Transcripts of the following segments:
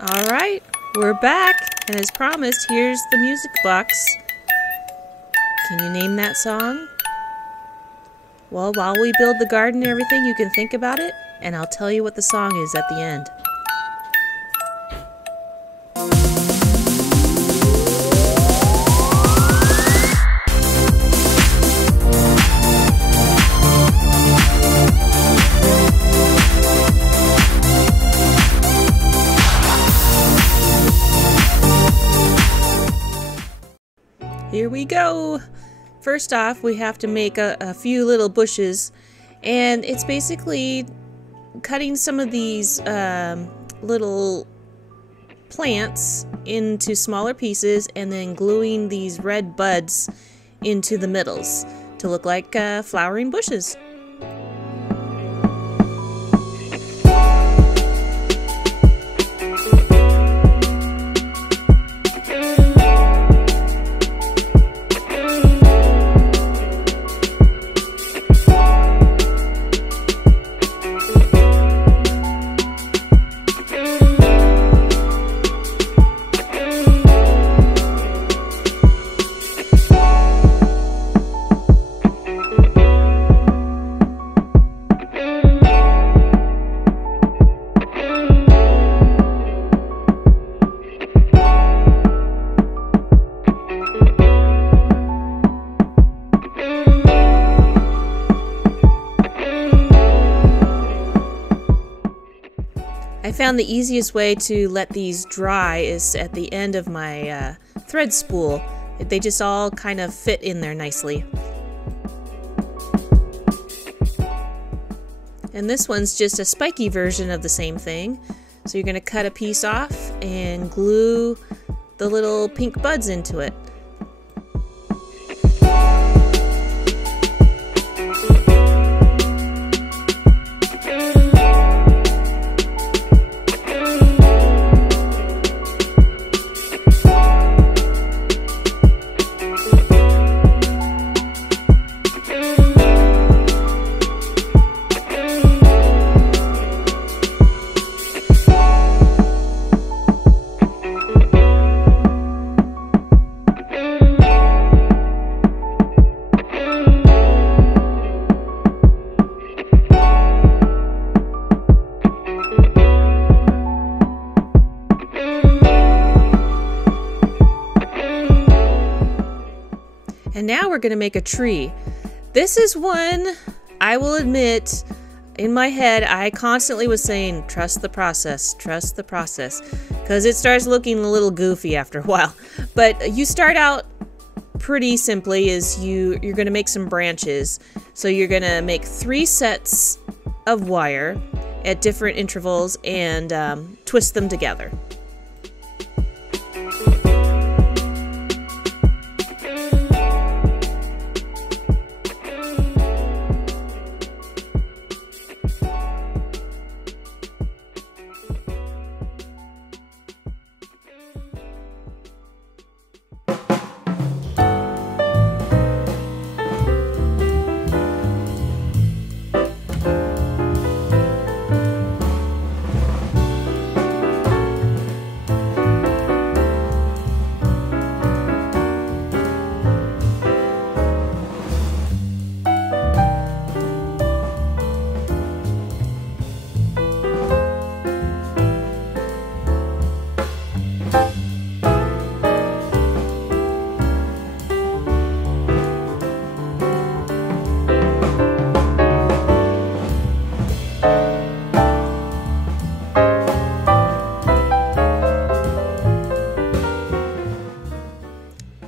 Alright, we're back, and as promised, here's the music box. Can you name that song? Well, while we build the garden and everything, you can think about it, and I'll tell you what the song is at the end. Here we go! First off, we have to make a few little bushes, and it's basically cutting some of these little plants into smaller pieces and then gluing these red buds into the middles to look like flowering bushes. I found the easiest way to let these dry is at the end of my thread spool. They just all kind of fit in there nicely. And this one's just a spiky version of the same thing. So you're going to cut a piece off and glue the little pink buds into it. And now we're going to make a tree. This is one, I will admit, in my head, I constantly was saying, trust the process, because it starts looking a little goofy after a while. But you start out pretty simply, is you're going to make some branches. So you're going to make 3 sets of wire at different intervals and twist them together.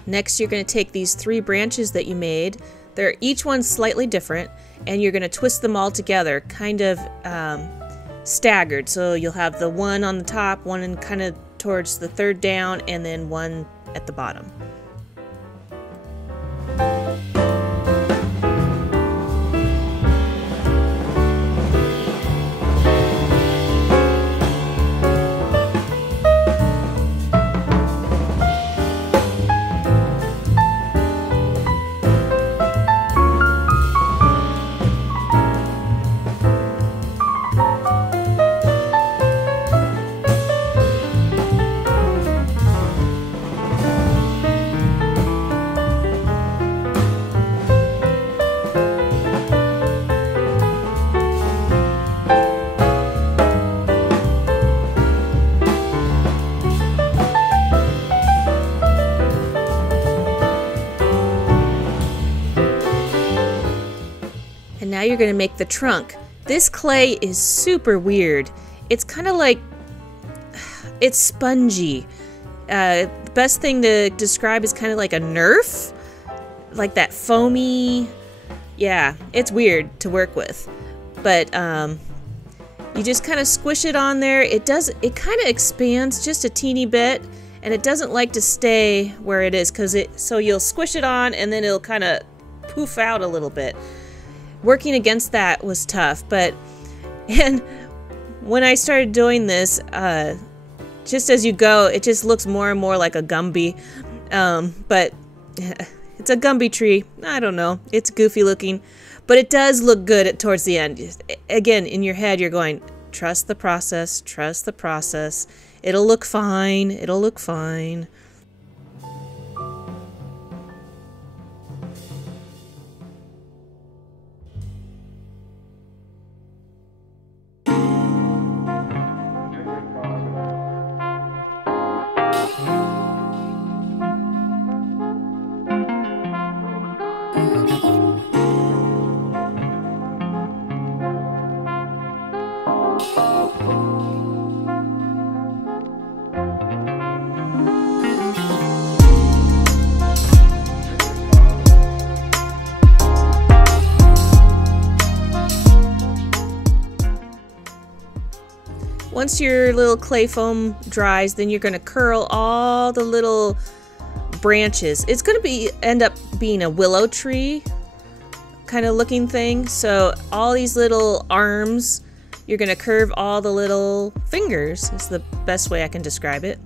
Next, you're going to take these 3 branches that you made. They're each one slightly different, and you're going to twist them all together, kind of staggered. So you'll have the one on the top, one kind of towards the 3rd down, and then one at the bottom. Now you're going to make the trunk. This clay is super weird. It's kind of like, it's spongy. The best thing to describe is kind of like a Nerf. Like that foamy, yeah, it's weird to work with. But you just kind of squish it on there. It kind of expands just a teeny bit, and it doesn't like to stay where it is, so you'll squish it on and then it'll kind of poof out a little bit. Working against that was tough, and when I started doing this, just as you go, it just looks more and more like a Gumby, but it's a Gumby tree. I don't know. It's goofy looking, but it does look good towards the end. Again, in your head, you're going, trust the process, trust the process. It'll look fine. It'll look fine. Once your little clay foam dries, then you're going to curl all the little branches. It's going to end up being a willow tree kind of looking thing. So all these little arms, you're going to curve all the little fingers. Is the best way I can describe it.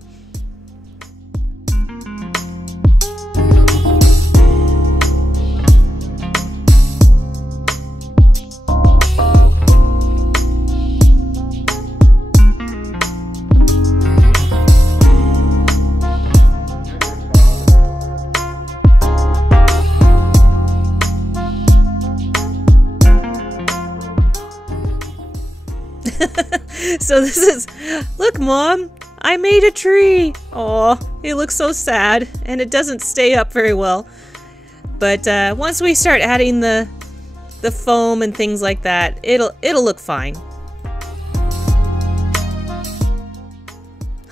So this is, look Mom, I made a tree. Oh, it looks so sad and it doesn't stay up very well. But once we start adding the foam and things like that, it'll look fine.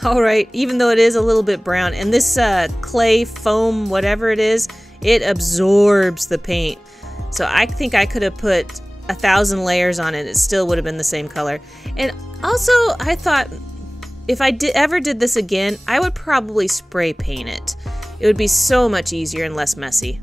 All right, even though it is a little bit brown, and this clay foam, whatever it is, it absorbs the paint. So I think I could have put 1,000 layers on it, it still would have been the same color. And also, I thought if I ever did this again, I would probably spray paint it. It would be so much easier and less messy.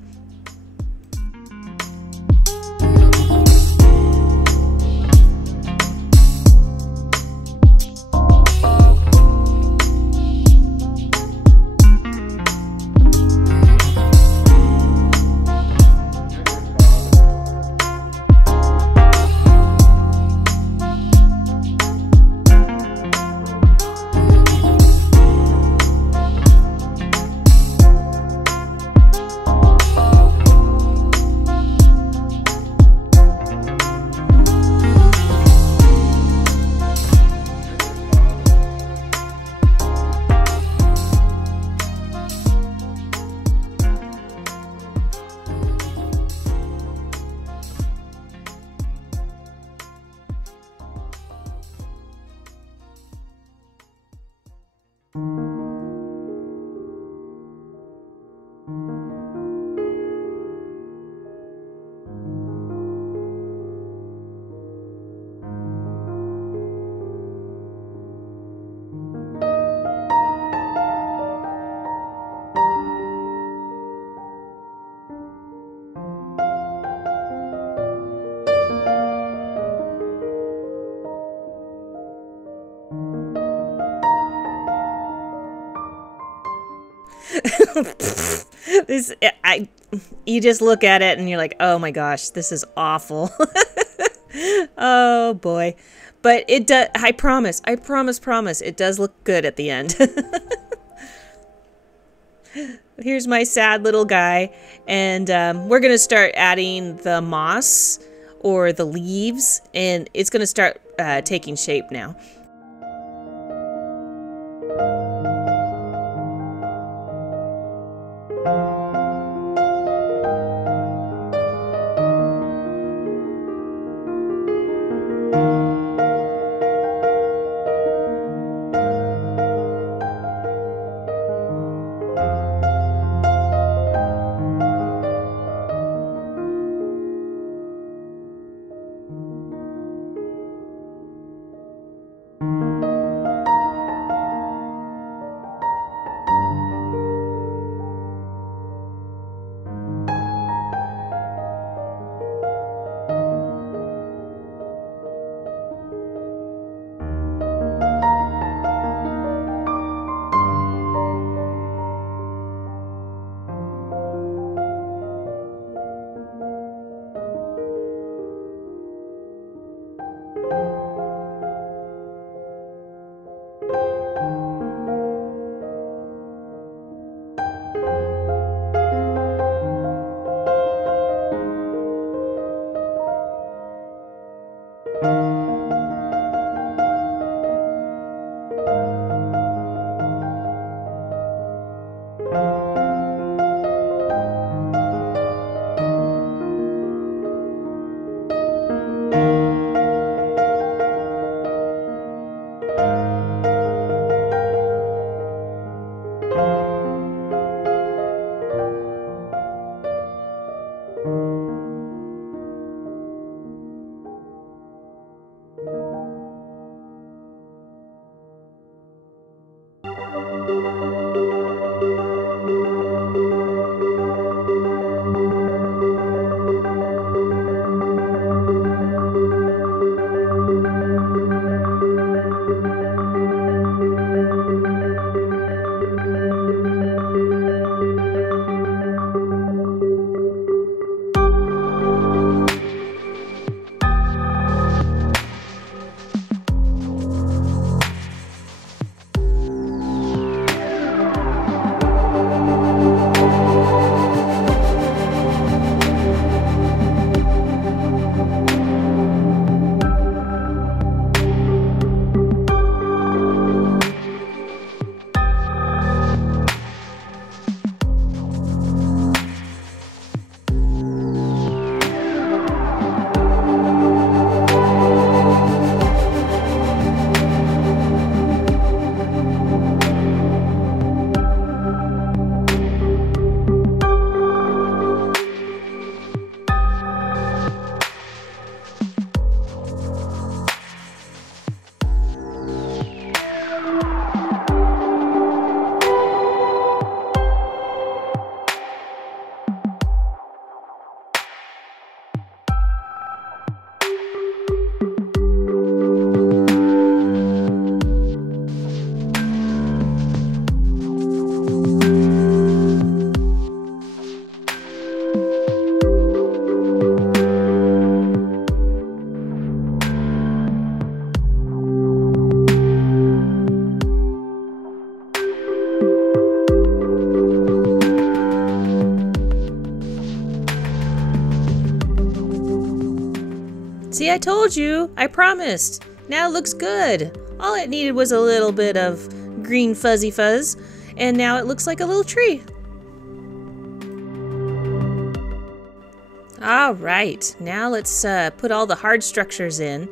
You just look at it and you're like, oh my gosh, this is awful. Oh boy. But it does, I promise, it does look good at the end. Here's my sad little guy, and we're gonna start adding the moss or the leaves, and it's gonna start taking shape now. See, I told you. I promised. Now it looks good. All it needed was a little bit of green fuzzy fuzz, and now it looks like a little tree. All right, now let's put all the hard structures in.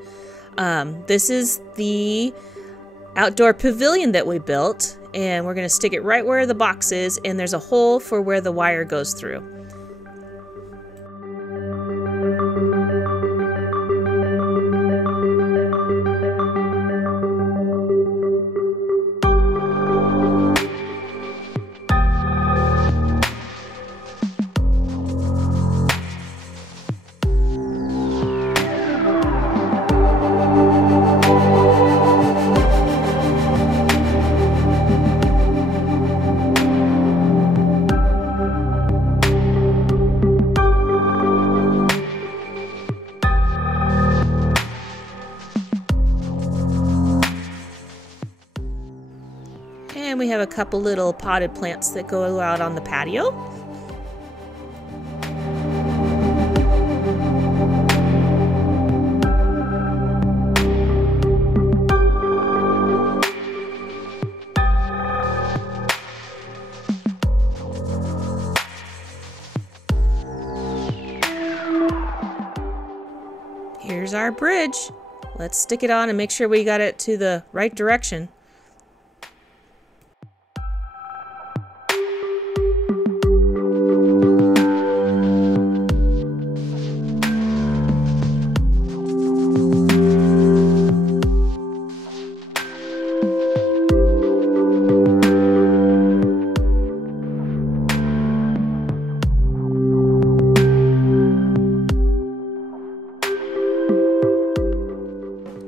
This is the outdoor pavilion that we built, and we're gonna stick it right where the box is, and there's a hole for where the wire goes through. And we have a couple little potted plants that go out on the patio. Here's our bridge. Let's stick it on and make sure we got it to the right direction.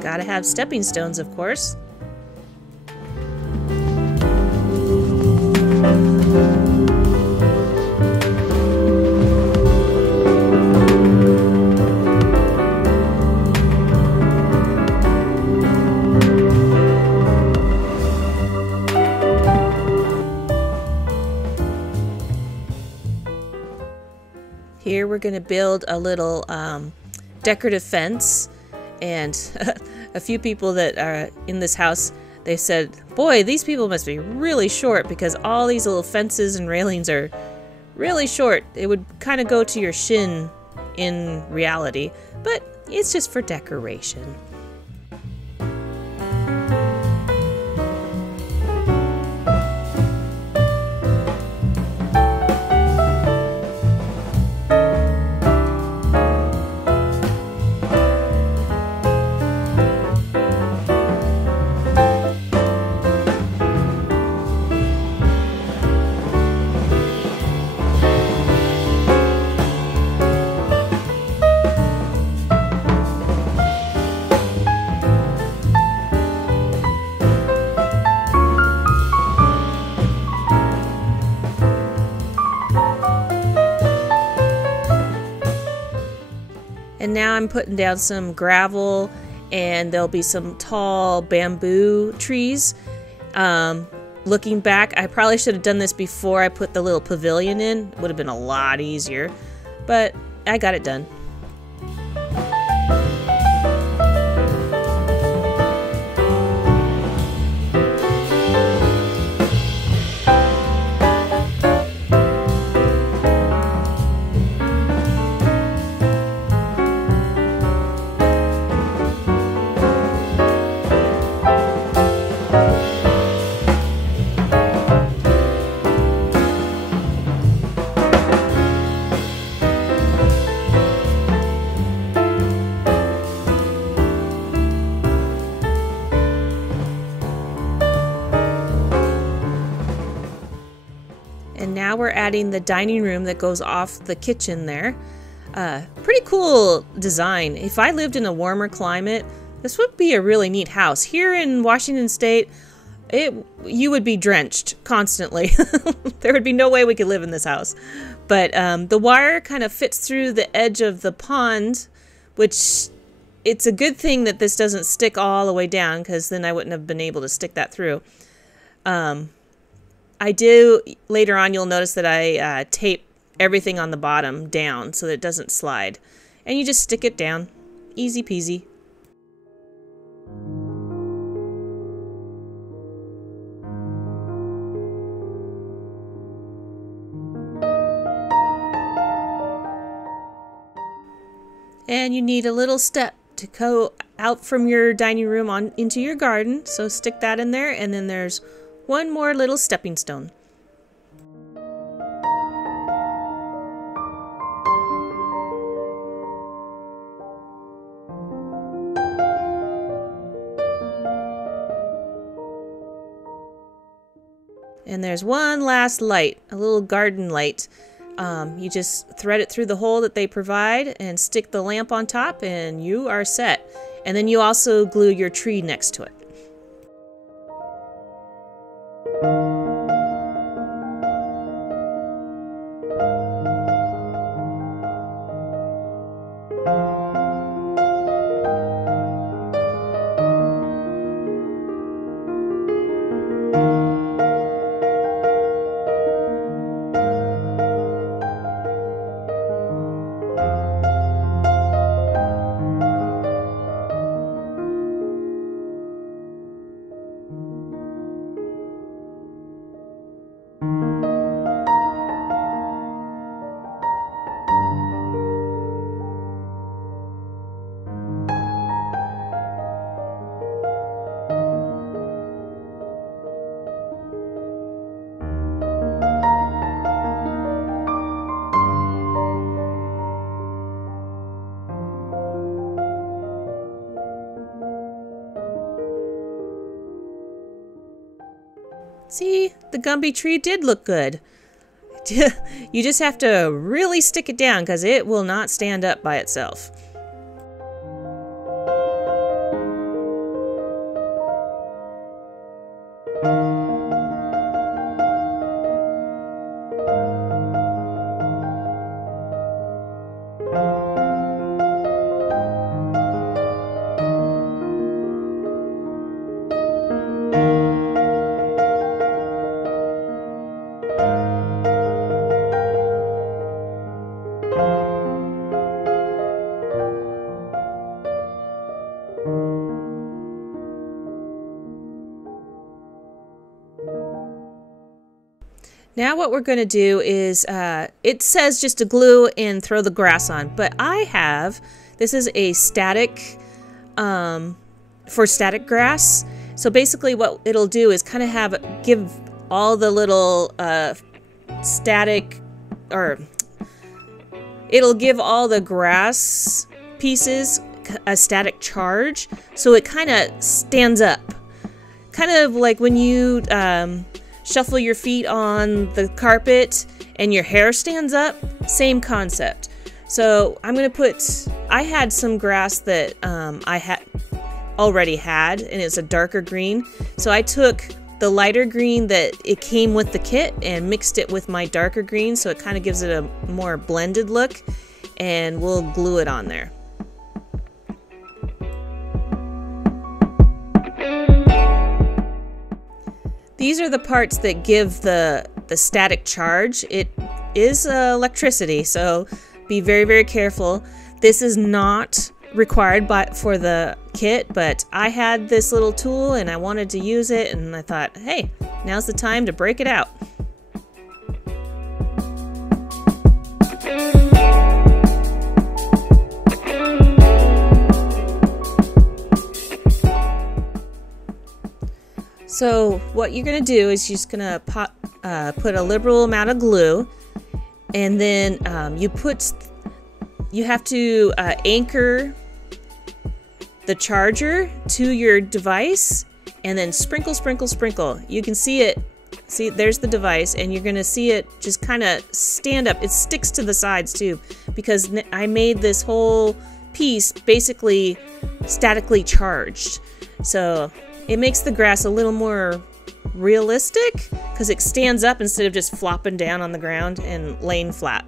Gotta have stepping stones, of course. Here we're gonna build a little decorative fence, and a few people that are in this house, they said, boy, these people must be really short because all these little fences and railings are really short. It would kind of go to your shin in reality, but it's just for decoration. And now I'm putting down some gravel, and there'll be some tall bamboo trees. Looking back, I probably should have done this before I put the little pavilion in. It would have been a lot easier, but I got it done. And now we're adding the dining room that goes off the kitchen there. Pretty cool design. If I lived in a warmer climate, this would be a really neat house. Here in Washington State, you would be drenched constantly. There would be no way we could live in this house. But the wire kind of fits through the edge of the pond, which it's a good thing that this doesn't stick all the way down, because then I wouldn't have been able to stick that through. I do, later on you'll notice that I tape everything on the bottom down so that it doesn't slide. And you just stick it down. Easy peasy. And you need a little step to go out from your dining room on into your garden. So stick that in there, and then there's one more little stepping stone. And there's one last light, a little garden light. You just thread it through the hole that they provide and stick the lamp on top, and you are set. And then you also glue your tree next to it. See, the Gumby tree did look good. You just have to really stick it down because it will not stand up by itself. Now what we're going to do is, it says just to glue and throw the grass on, but this is a static, for static grass. So basically what it'll do is kind of give all the little static, or it'll give all the grass pieces a static charge, so it kind of stands up. Kind of like when you shuffle your feet on the carpet and your hair stands up, same concept. So I'm gonna I had some grass that I already had, and it's a darker green. So I took the lighter green that it came with the kit and mixed it with my darker green, so it kind of gives it a more blended look, and we'll glue it on there. These are the parts that give the static charge. It is electricity, so be very, very careful. This is not required for the kit, but I had this little tool and I wanted to use it, and I thought, hey, now's the time to break it out. So what you're gonna do is you're just gonna put a liberal amount of glue, and then you have to anchor the charger to your device, and then sprinkle, sprinkle, sprinkle. You can see it. See, there's the device, and you're gonna see it just kind of stand up. It sticks to the sides too, because I made this whole piece basically statically charged. So it makes the grass a little more realistic because it stands up instead of just flopping down on the ground and laying flat.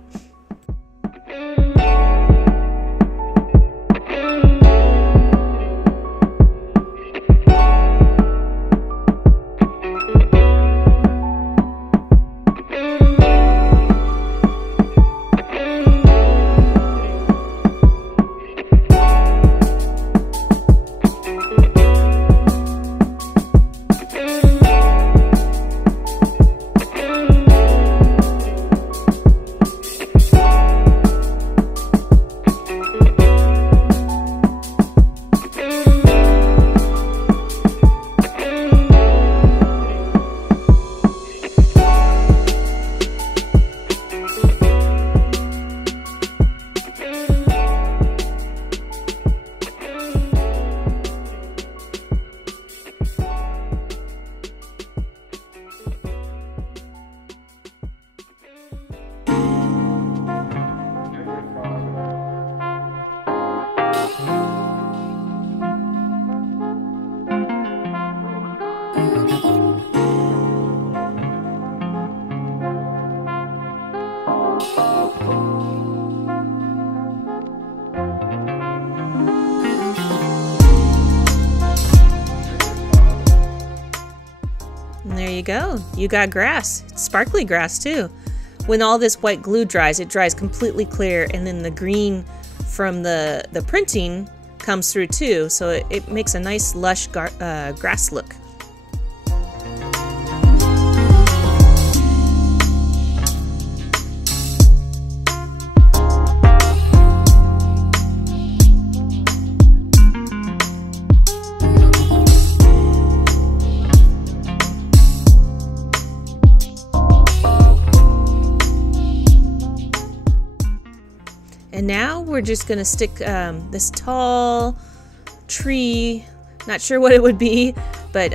And there you go. You got grass. It's sparkly grass too. When all this white glue dries, it dries completely clear, and then the green from the printing comes through too, so it makes a nice lush grass look. And now we're just gonna stick this tall tree, not sure what it would be, but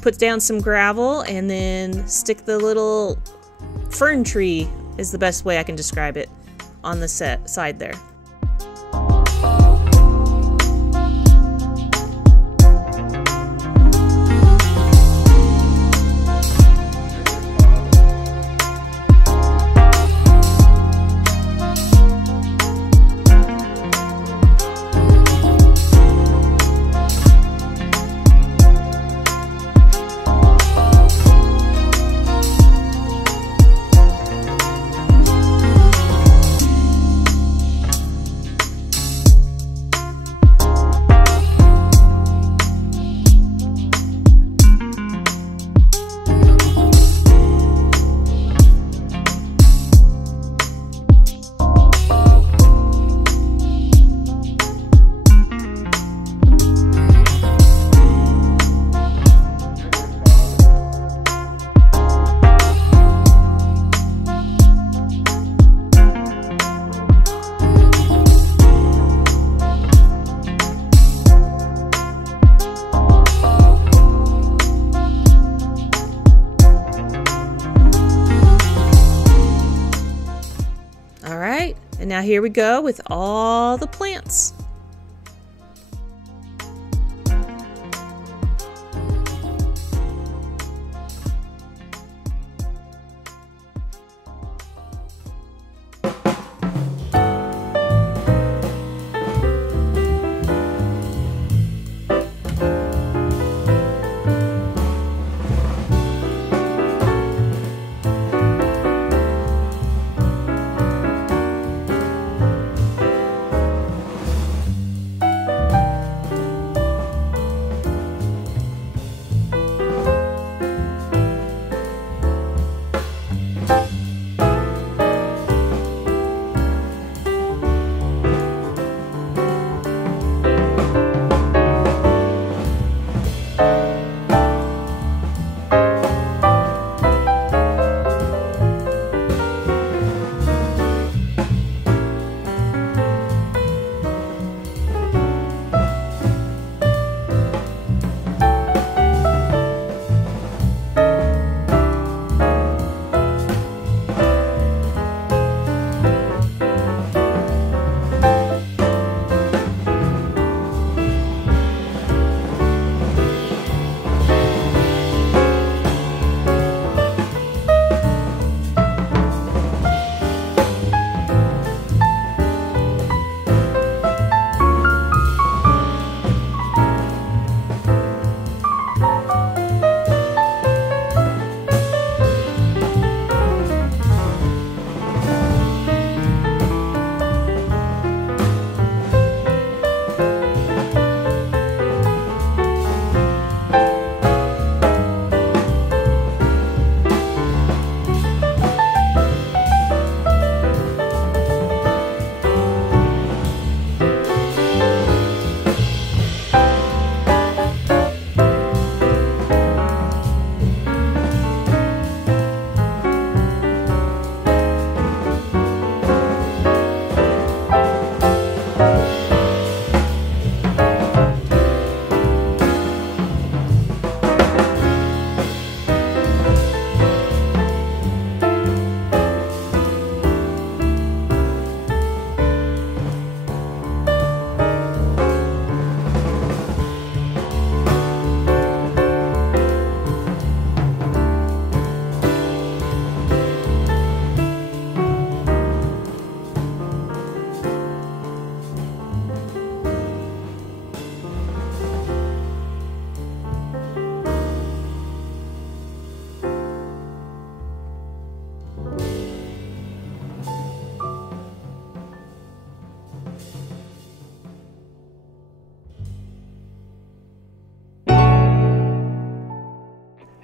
put down some gravel and then stick the little fern tree, is the best way I can describe it, on the side there. And now here we go with all the plants.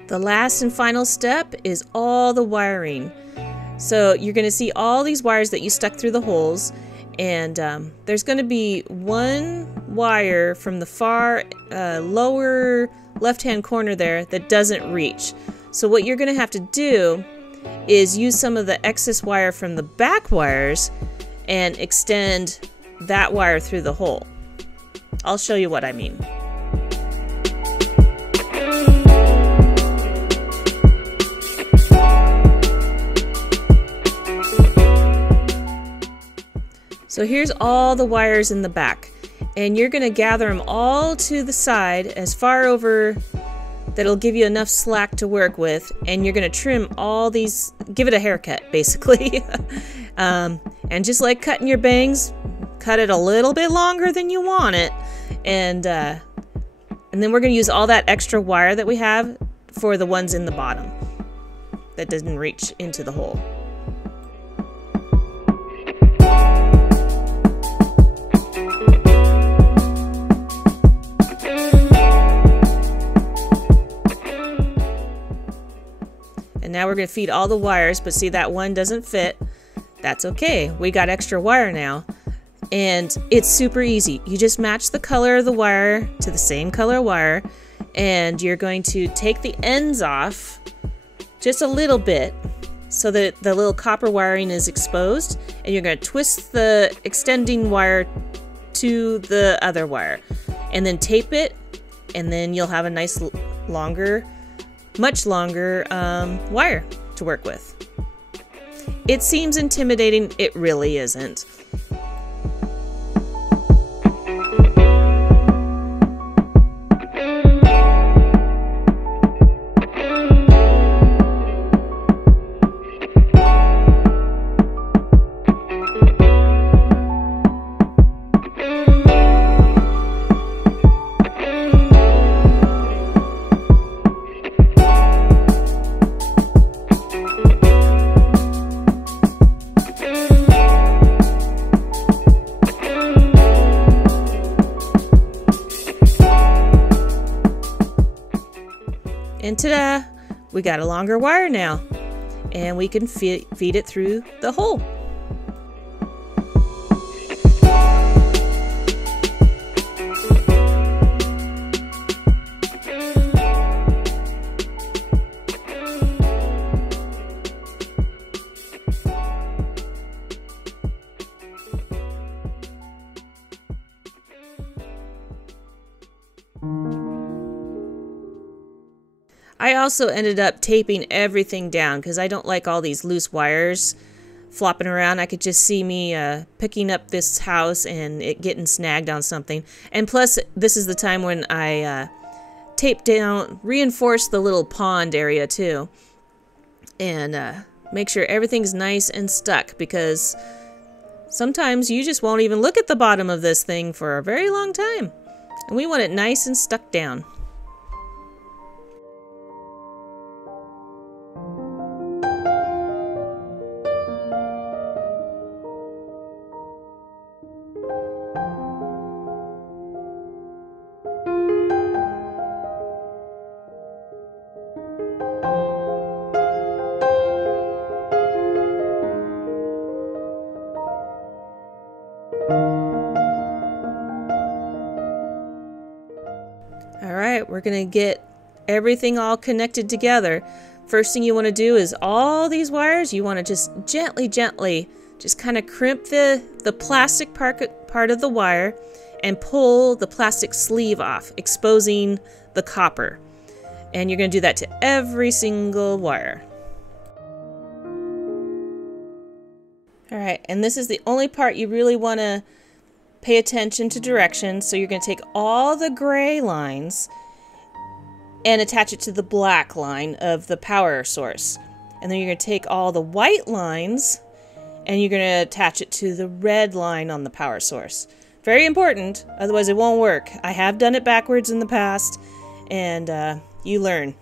The last and final step is all the wiring. So you're going to see all these wires that you stuck through the holes, and there's going to be one wire from the far lower left-hand corner there that doesn't reach. So what you're going to have to do is use some of the excess wire from the back wires and extend that wire through the hole. I'll show you what I mean. So here's all the wires in the back, and you're going to gather them all to the side as far over that'll give you enough slack to work with, and you're going to trim all these, give it a haircut basically. And just like cutting your bangs, cut it a little bit longer than you want it, and then we're going to use all that extra wire that we have for the ones in the bottom that didn't reach into the hole. And now we're going to feed all the wires, but see that one doesn't fit. That's okay. We got extra wire now. And it's super easy. You just match the color of the wire to the same color wire, and you're going to take the ends off just a little bit so that the little copper wiring is exposed, and you're going to twist the extending wire to the other wire and then tape it, and then you'll have a nice longer, much longer wire to work with. It seems intimidating. It really isn't. And ta-da! We got a longer wire now, and we can feed it through the hole. I also ended up taping everything down because I don't like all these loose wires flopping around. I could just see me picking up this house and it getting snagged on something. And plus, this is the time when I tape down, reinforce the little pond area too. And make sure everything's nice and stuck, because sometimes you just won't even look at the bottom of this thing for a very long time. And we want it nice and stuck down. Alright, we're going to get everything all connected together. First thing you want to do is all these wires, you want to just gently just kind of crimp the plastic part of the wire and pull the plastic sleeve off, exposing the copper. And you're going to do that to every single wire. Alright, and this is the only part you really want to pay attention to directions. So you're going to take all the gray lines and attach it to the black line of the power source. And then you're going to take all the white lines and you're going to attach it to the red line on the power source. Very important, otherwise it won't work. I have done it backwards in the past, and you learn.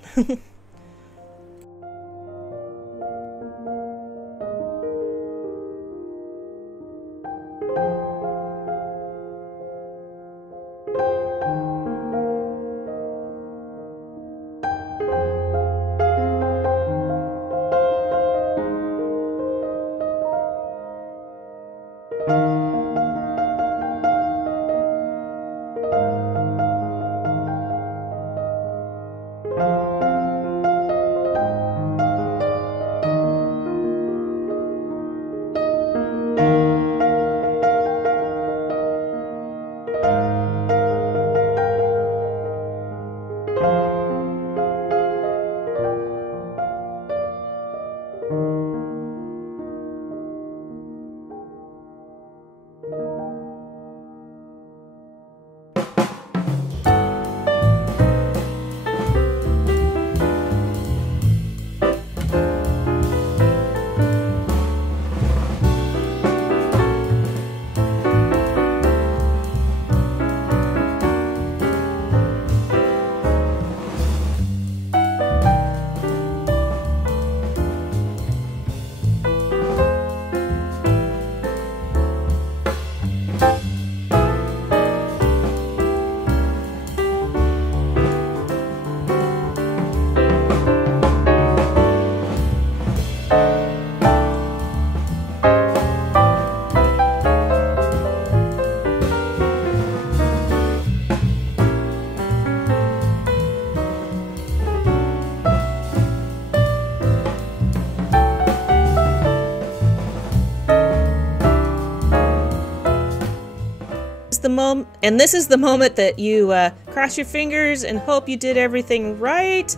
this is the moment that you cross your fingers and hope you did everything right.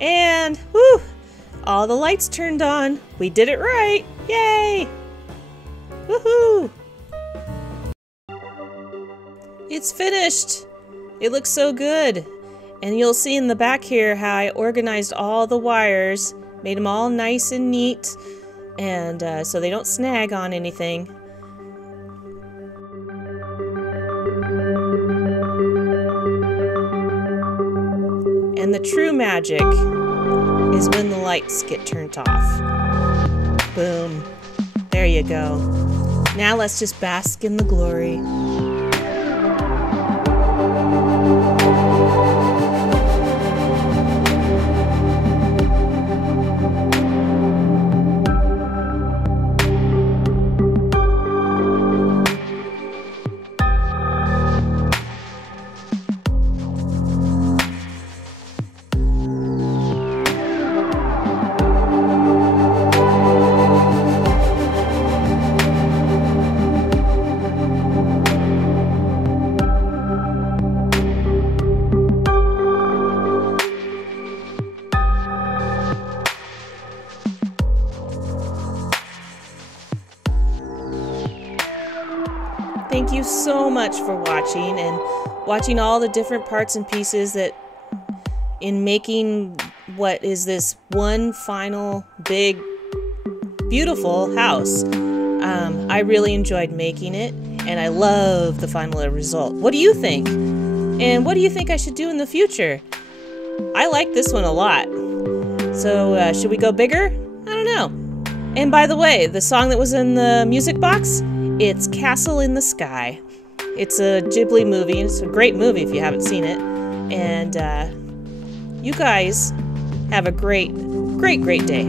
And whew, all the lights turned on. We did it right. Yay! Woohoo! It's finished. It looks so good. And you'll see in the back here how I organized all the wires, made them all nice and neat, and so they don't snag on anything. And the true magic is when the lights get turned off. Boom. There you go. Now let's just bask in the glory. Thank you so much for watching and watching all the different parts and pieces that in making what is this one final big beautiful house. I really enjoyed making it and I love the final result. What do you think? And what do you think I should do in the future? I like this one a lot. So should we go bigger? I don't know. And by the way, the song that was in the music box, it's Castle in the Sky. It's a Ghibli movie. It's a great movie if you haven't seen it. And you guys have a great, great, great day.